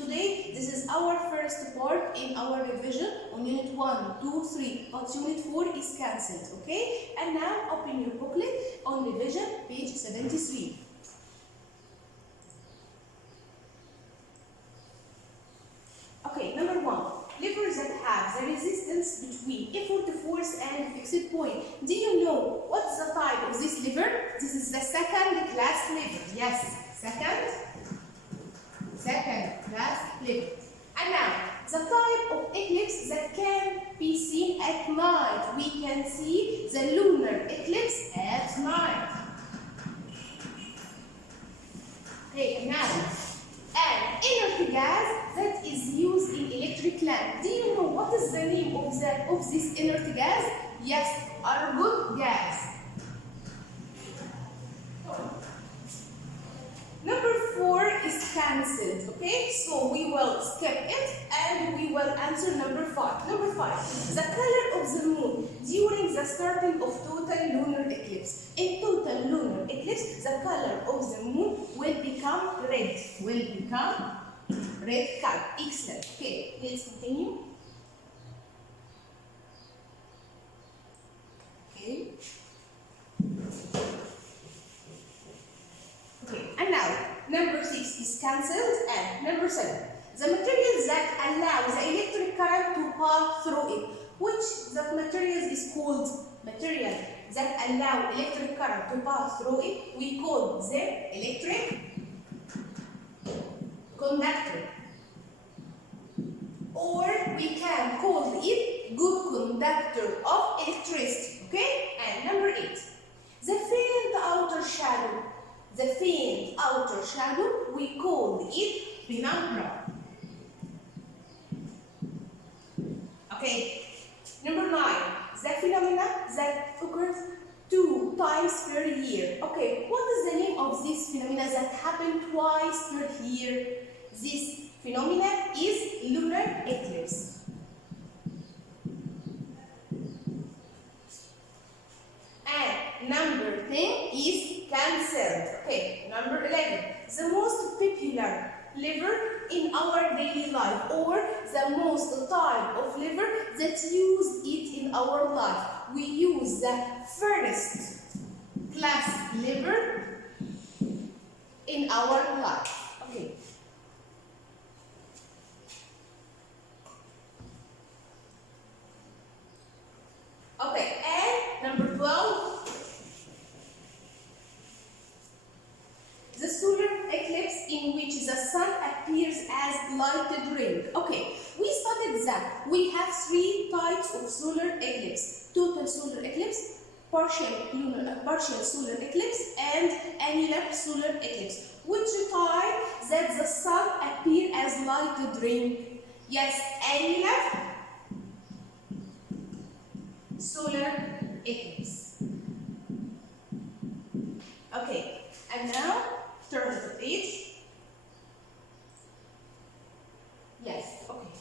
Today, this is our first part in our revision on Unit 1, 2, 3, but Unit 4 is cancelled, okay? And now open your booklet on revision, page 73. Okay, number 1. Levers that have the resistance between effort force and fixed point. Do you know what's the type of this lever? This is the second class lever. Yes, second class lever. And now, the type of eclipse that can be seen at night. We can see the lunar eclipse at night. Okay, now, an inert gas that is used in electric lamp. Do you know what is the name of this inert gas? Yes, argon gas. Number 4 is cancelled, okay? So we will skip it and we will answer number 5. Number 5, the color of the moon during the starting of total lunar eclipse. In total lunar eclipse, the color of the moon will become red. Red color. Excellent. Okay, let's continue. Okay. Okay, and now number 6 is cancelled, and number 7, the materials that allow the electric current to pass through it. Which the materials is called material that allow electric current to pass through it? We call them electric conductor, or we can call it good conductor of electricity. Okay, and number 8, the faint outer shadow. The faint outer shadow, we call it penumbra. Okay, number 9, the phenomena that occurs 2 times per year. Okay, what is the name of this phenomena that happen twice per year? This phenomena is lunar eclipse. And number 10 is cancelled. Okay, number 11, the most popular lever in our daily life, or the most type of lever that use it in our life. We use the first class lever in our life. Okay. Okay, and number 12, the solar eclipse in which the sun appears as lighted ring. Okay, we studied that we have 3 types of solar eclipse: total solar eclipse, partial solar eclipse, and annular solar eclipse. Which type that the sun appear as lighted ring? Yes, annular solar eclipse. Okay, and now turn the page. Yes, okay.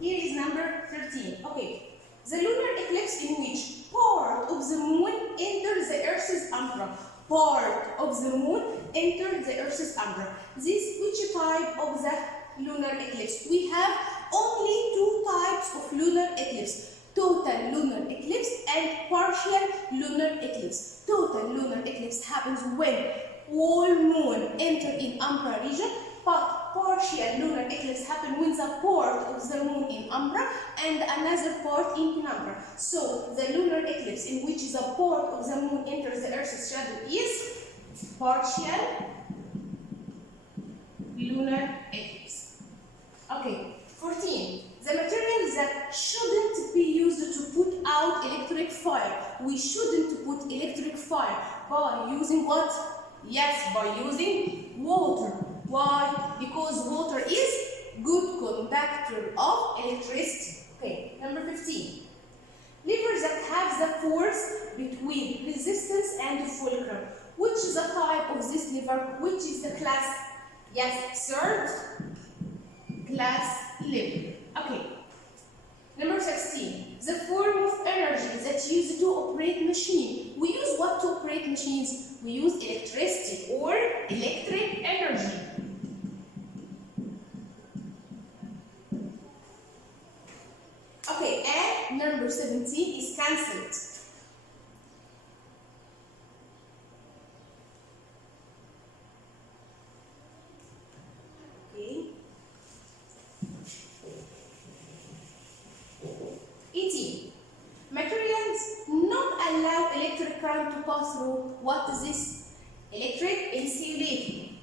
Here is number 13. Okay, the lunar eclipse in which part of the moon enters the Earth's umbra. Part of the moon enters the Earth's umbra. This which type of the lunar eclipse? We have only 2 types of lunar eclipse: total lunar eclipse and partial lunar eclipse. Total lunar eclipse happens when whole moon enter in umbra region, but partial lunar eclipse happens when the part of the moon in umbra and another part in penumbra. So the lunar eclipse in which the part of the moon enters the Earth's shadow is partial lunar eclipse. Okay, 14. The materials that shouldn't be used to put out electric fire. We shouldn't put electric fire by using what? Yes, by using water. Why? Because water is good conductor of electricity. Okay, number 15. Levers that have the force between resistance and fulcrum. Which is the type of this lever? Which is the class? Yes, third class lever. Okay. Number 16. The form of energy that's used to operate machine. We use what to operate machines? We use electricity or electric energy. Okay, and number 17 is cancelled. Okay. 18. Materials not allow electric current to pass through. What is this? Electric insulating.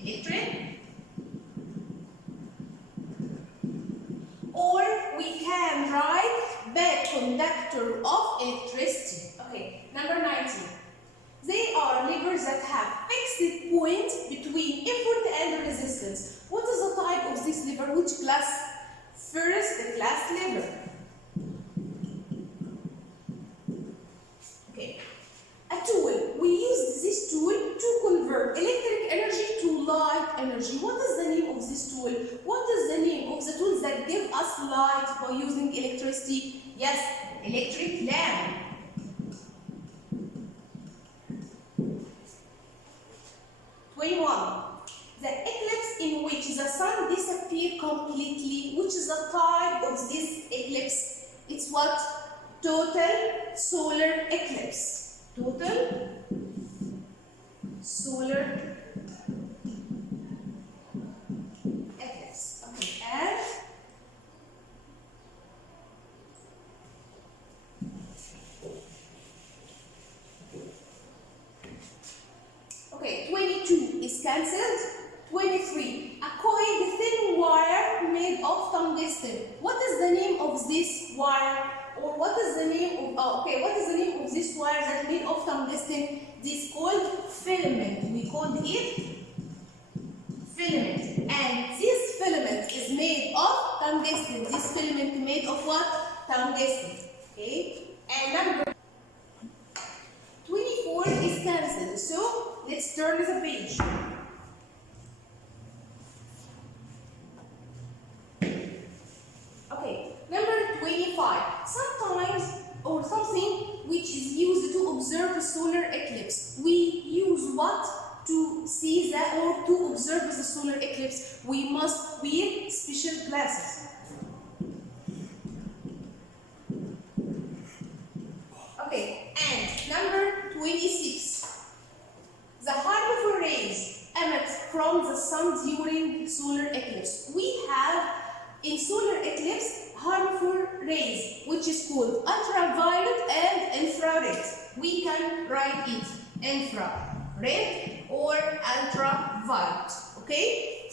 Electric. Or we can write bad conductor of electricity. Okay, number 19. They are levers that have fixed point between effort and resistance. What is the type of this lever? Which class? First class lever. Okay. A tool. We use this tool to convert electric energy to light energy. What is the name of this tool? What is the name of the tools that give us light by using electricity? Yes, electric lamp. The eclipse in which the sun disappears completely. Which is the type of this eclipse? It's what? Total solar eclipse. Total solar eclipse. Okay, and okay, 22 is cancelled. 23. A coiled thin wire made of tungsten. What is the name of this wire? Or what is the name of what is the name of this wire that made of tungsten? This is called filament. We called it filament. And this filament is made of tungsten. This filament made of what? Tungsten. Okay? And number 24 is cancelled. So let's turn the page. Okay, number 25. Sometimes, or something which is used to observe the solar eclipse. We use what to see that or to observe the solar eclipse? We must wear special glasses. Okay, and number 26. The harmful rays emit from the sun during solar eclipse. We have in solar eclipse harmful rays, which is called ultraviolet and infrared. We can write it infrared or ultraviolet. Okay?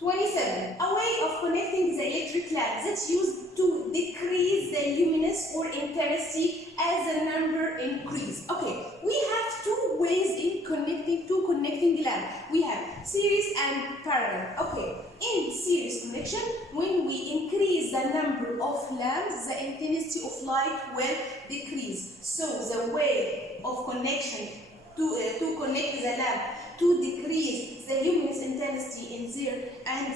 27. A way of connecting the electric lamp that's used to decrease the luminance or intensity as the number increases. Okay, we have two ways in connecting lamp. We have series and parallel. Okay, in series connection, when we increase the number of lamps, the intensity of light will decrease. So the way of connection to connect the lamp to decrease the luminous intensity in there and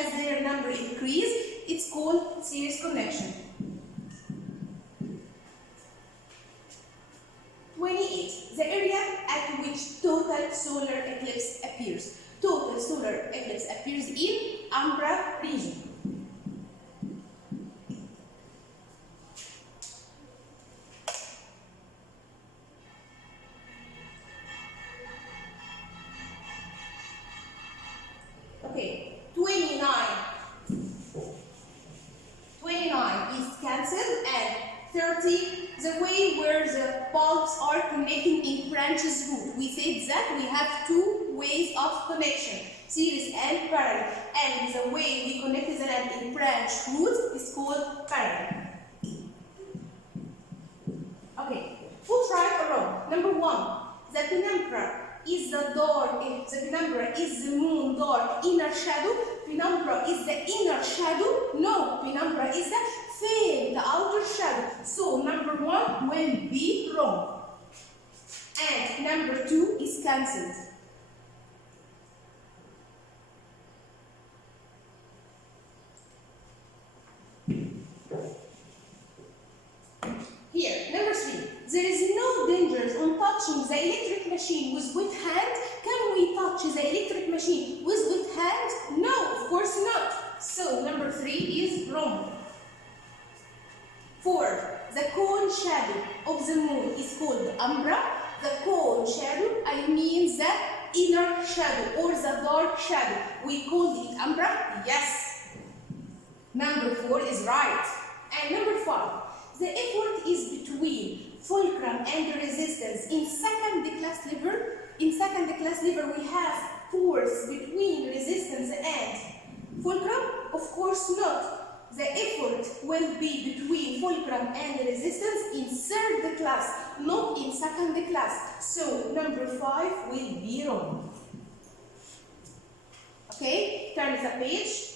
as their number increase, it's called series connection. 28. The area at which total solar eclipse appears. Total solar eclipse appears in umbra region. Okay, 29. 29 is cancelled, and 30, the way where the bulbs are connecting in branches root. We said that we have two ways of connection, series and parallel. And the way we connect the lamp in branch root is called parallel. Okay, full right or wrong? Number 1, the penumbra is the dark, the penumbra is the moon dark inner shadow. Penumbra is the inner shadow. No, penumbra is the faint, the outer shadow. So number 1 will be wrong. And number 2 is cancelled. Here, number 3. There is no touching the electric machine with wet hand? Can we touch the electric machine with wet hand? No, of course not. So number 3 is wrong. 4. The cone shadow of the moon is called umbra. The cone shadow, I mean the inner shadow or the dark shadow. We called it umbra? Yes. Number 4 is right. And number 5. The effort is between fulcrum and resistance. In second class lever, we have force between resistance and fulcrum? Of course not. The effort will be between fulcrum and resistance in third class, not in second class. So number 5 will be wrong. Okay, turn the page.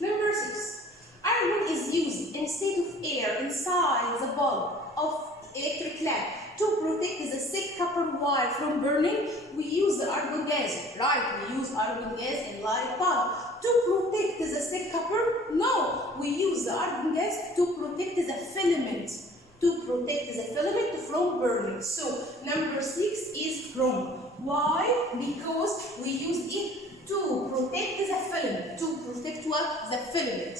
Number 6. Argon is used instead of air inside the bulb of electric lamp to protect the thick copper wire from burning. We use the argon gas, right? We use argon gas in light bulb. To protect the thick copper? No, we use the argon gas to protect the filament. To protect the filament from burning. So number 6 is wrong. Why? Because we use it to protect the filament. To protect what? The filament.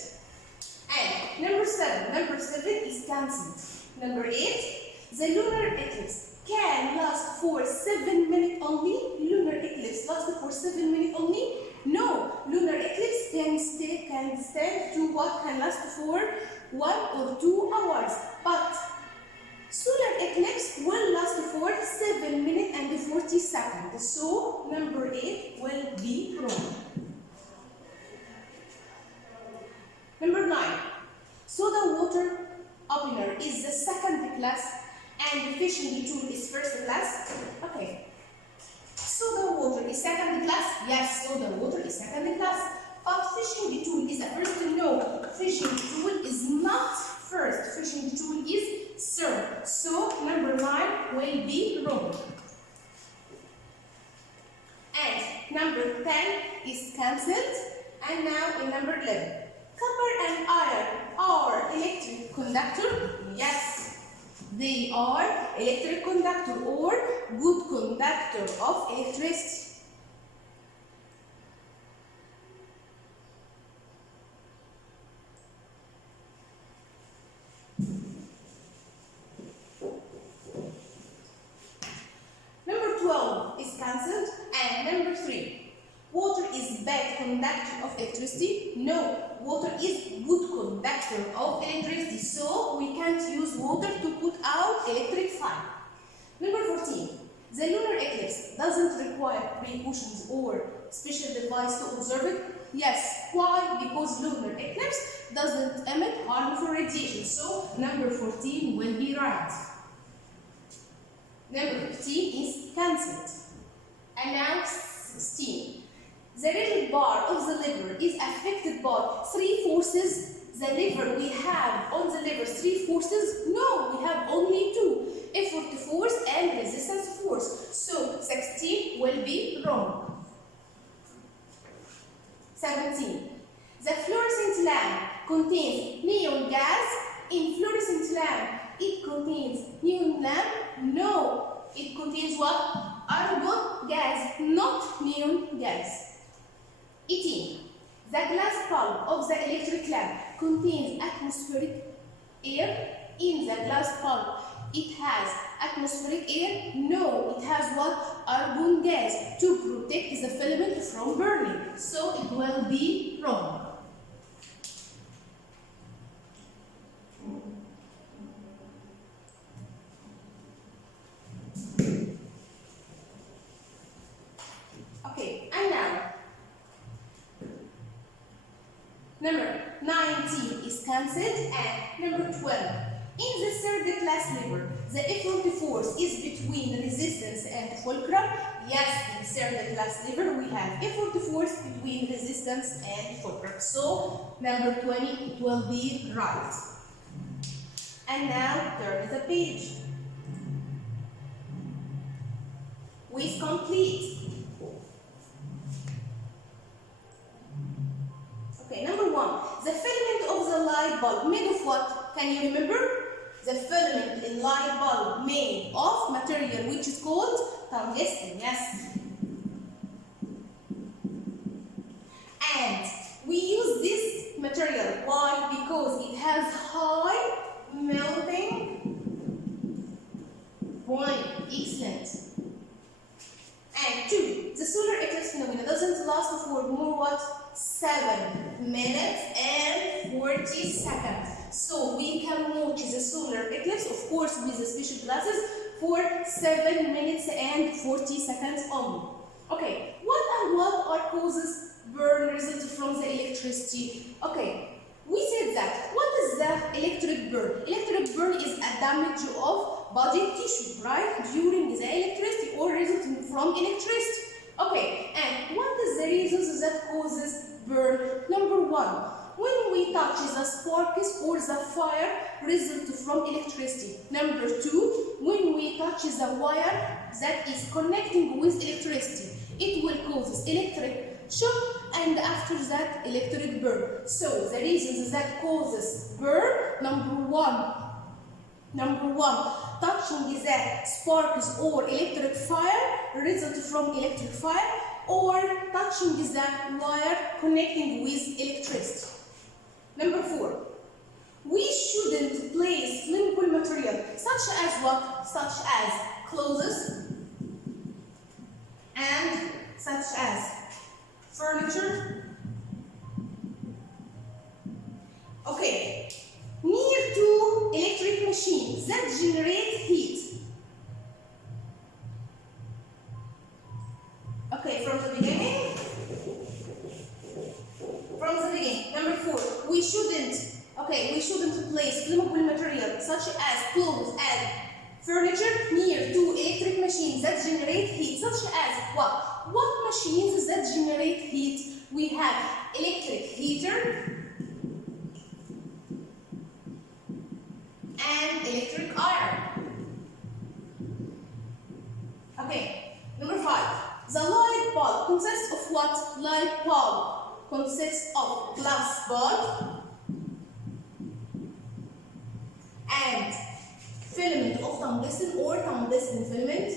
And number 7 is cancelled. Number 8, the lunar eclipse can last for 7 minutes only. Lunar eclipse lasts for 7 minutes only. No, lunar eclipse can stand to what? Can last for 1 or 2 hours. But solar eclipse will last for 7 minutes and 40 seconds. So number 8 will be wrong. Number 9. Soda water opener is the second class and fishing tool is first class. Okay. Soda water is second class. Yes, soda water is second class. But fishing tool is the first. No, fishing tool is not first. Fishing tool is third. So number 9 will be wrong. And number 10 is cancelled. And now in number 11. Copper and iron are electric conductor. Yes, they are electric conductor or good conductor of electricity. Number 12 is cancelled. And number 3. Water is bad conductor of electricity? No, water is good conductor of electricity. So we can't use water to put out electric fire. Number 14. The lunar eclipse doesn't require precautions or special device to observe it? Yes. Why? Because lunar eclipse doesn't emit harmful radiation. So number 14 will be right. Number 15 is cancelled. And now 16. The rigid bar of the lever is affected by 3 forces. The lever, we have on the lever 3 forces? No, we have only 2. Effort force and resistance force. So 16 will be wrong. 17. The fluorescent lamp contains neon gas. In fluorescent lamp, it contains neon lamp? No, it contains what? Argon gas, not neon gas. 18. The glass bulb of the electric lamp contains atmospheric air. In the glass bulb, it has atmospheric air? No, it has what? Argon gas to protect the filament from burning. So it will be wrong. Okay, and now number 19 is cancelled and number 12. In the third class lever, the effort force is between resistance and fulcrum. Yes, in third class lever we have effort force between resistance and fulcrum. So number 20 it will be right. And now turn the page. With complete. Okay, number 1. The filament of the light bulb made of what? Can you remember? The filament in light bulb made of material which is called tungsten. Yes. And we use this material. Why? Because it has high melting point. Excellent. And 2. The solar eclipse phenomena doesn't last for more what? 7 minutes and 40 seconds. So we can watch the solar eclipse, of course, with the special glasses for 7 minutes and 40 seconds only. Okay, what are causes burn resulting from the electricity? Okay, we said that. What is the electric burn? Electric burn is a damage of body tissue, right? During the electricity or resulting from electricity. Okay, and what is the reasons that causes burn? Number 1, when we touch the sparks or the fire result from electricity. Number 2, when we touch the wire that is connecting with electricity, it will cause electric shock and after that electric burn. So the reasons that causes burn, number one, touching the sparks or electric fire result from electric fire, or touching the wire connecting with electricity. Number 4, we shouldn't place flammable material such as what? Such as clothes and such as furniture. Okay, near to electric machines that generate heat. Okay, from the beginning. Number 4, we shouldn't place flammable material such as clothes and furniture near to electric machines that generate heat, such as what? What machines that generate heat? We have electric heater and electric iron. Okay, number 5. The light bulb consists of what? Light bulb consists of glass bulb and filament of tungsten or tungsten filament,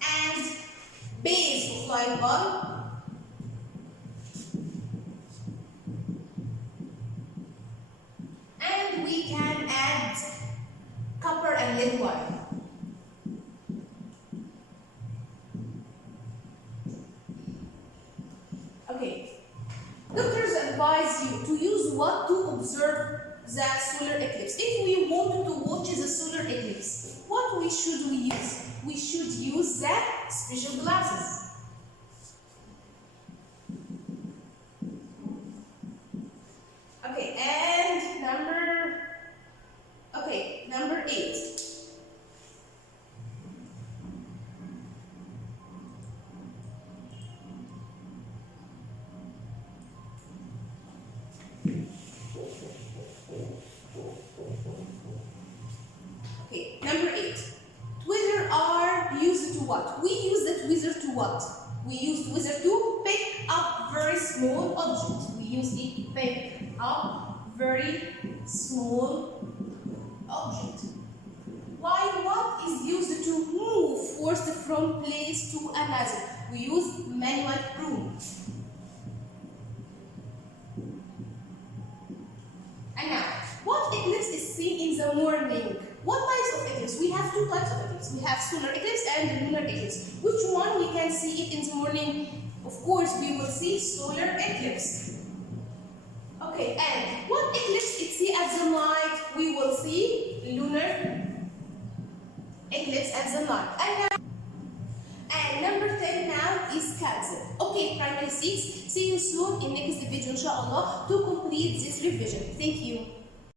and base of light bulb, and we can add copper and lead wire. Okay, doctors advise you to use what to observe the solar eclipse. If we wanted to watch the solar eclipse, what should we use? We should use the special glasses. Okay, and number 8. Okay, number 8. Tweezers are used to what? We use the tweezer to what? We use tweezer to pick up very small objects. We use it to pick up very small object. While what is used to move force from place to another? We use manual broom. And now, what eclipse is seen in the morning? What types of eclipse? We have 2 types of eclipse. We have solar eclipse and lunar eclipse. Which one we can see it in the morning? Of course, we will see solar eclipse. Okay, and what eclipse it see at the night? We will see lunar eclipse at the night. And number 10 now is Cancer. Okay, primary 6. See you soon in next video, inshallah, to complete this revision. Thank you.